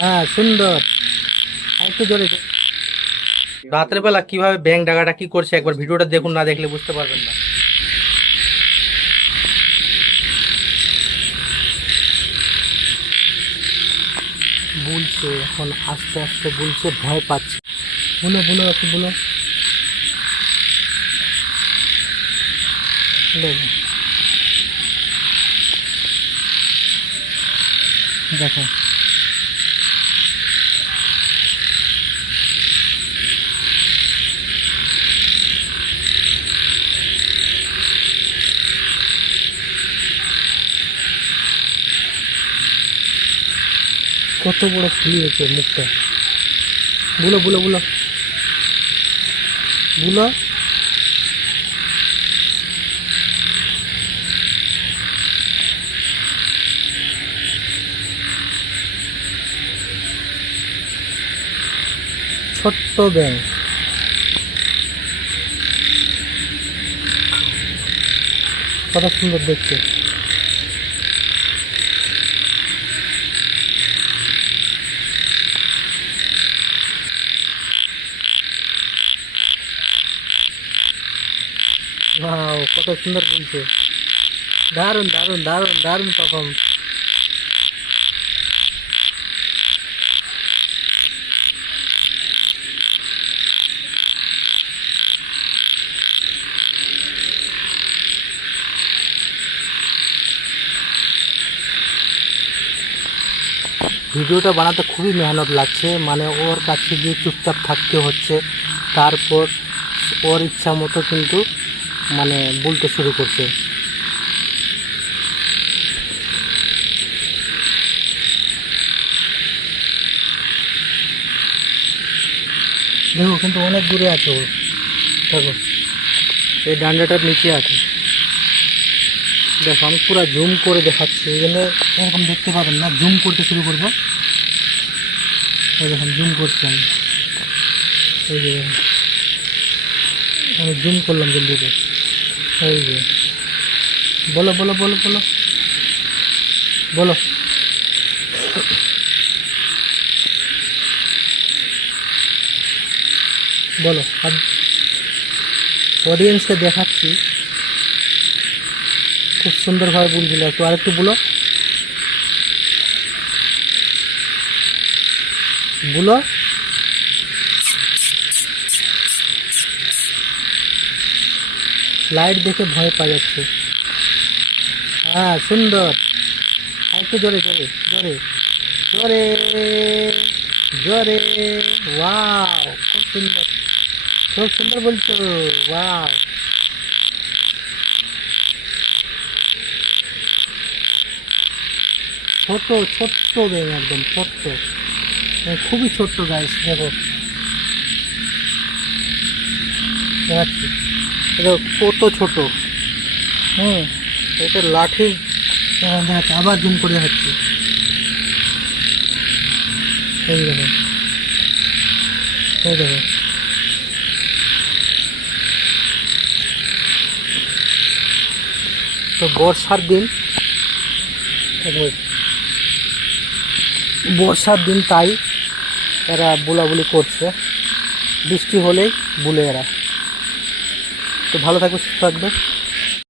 হ্যাঁ, সুন্দর। একটু জোরে। রাত্রে বেলা কিভাবে ব্যাঙ ডাকাটা কি করছে একবার ভিডিওটা দেখুন, না দেখলে বুঝতে পারবেন না। বুলছে এখন, আস্তে আস্তে বুলছে, ভয় পাচ্ছে। বুলো বুলো একটু বুলো। দেখো দেখো, কত বড় ফুলিয়েছে মুখটা। বুলো বুলো বুলো বুলো। ছোট্ট ব্যাঙ, কত সুন্দর দেখতে। ওয়াও, কত সুন্দর বলছে। দারুণ দারুণ দারুণ দারুণ পারফর্ম। ভিডিওটা বানাতে খুবই মেহনত লাগছে, মানে ওর কাছে গিয়ে চুপচাপ থাকতে হচ্ছে। তারপর ওর ইচ্ছা মতো কিন্তু মানে বলতে শুরু করছে। দেখো কিন্তু অনেক দূরে আছে ও। দেখো এই ডান্ডাটার নিচে আছে। দেখো আমি পুরো জুম করে দেখাচ্ছি, এই জন্য এরকম দেখতে পাবেন না। জুম করতে শুরু করবো। এই দেখুন জুম করছি আমি। এই যে দেখুন, আমি জুম করলাম জলদি করে। এই যে, বলো বলো বলো বলো বলো। বলো আর অডিয়েন্সকে দেখাচ্ছি। খুব সুন্দরভাবে বলছিল, একটু আরেকটু বলো বলো। লাইট দেখে ভয় পাওয়া যাচ্ছে। হ্যাঁ, সুন্দর। আরেকটু জোরে জোরে জোরে জোরে জোরে। ওয়াও, খুব সুন্দর, খুব সুন্দর বলছো। ওয়াও, ছোট ছোট্ট ব্যাঙ, একদম ছোট্ট, খুবই ছোট্ট গাইস। দেখো দেখাচ্ছি, এটা কত ছোট। হুম, এটা লাঠি। দেখাচ্ছি, আবার জুম করে দেখাচ্ছি। এই দেখো, এই দেখো। তো বর্ষার দিন, এক মিনিট। বর্ষার দিন তাই এরা বুলাবুলি করছে। বৃষ্টি হলেই বুলে এরা। তো ভালো থাকবে, সুস্থ থাকবে।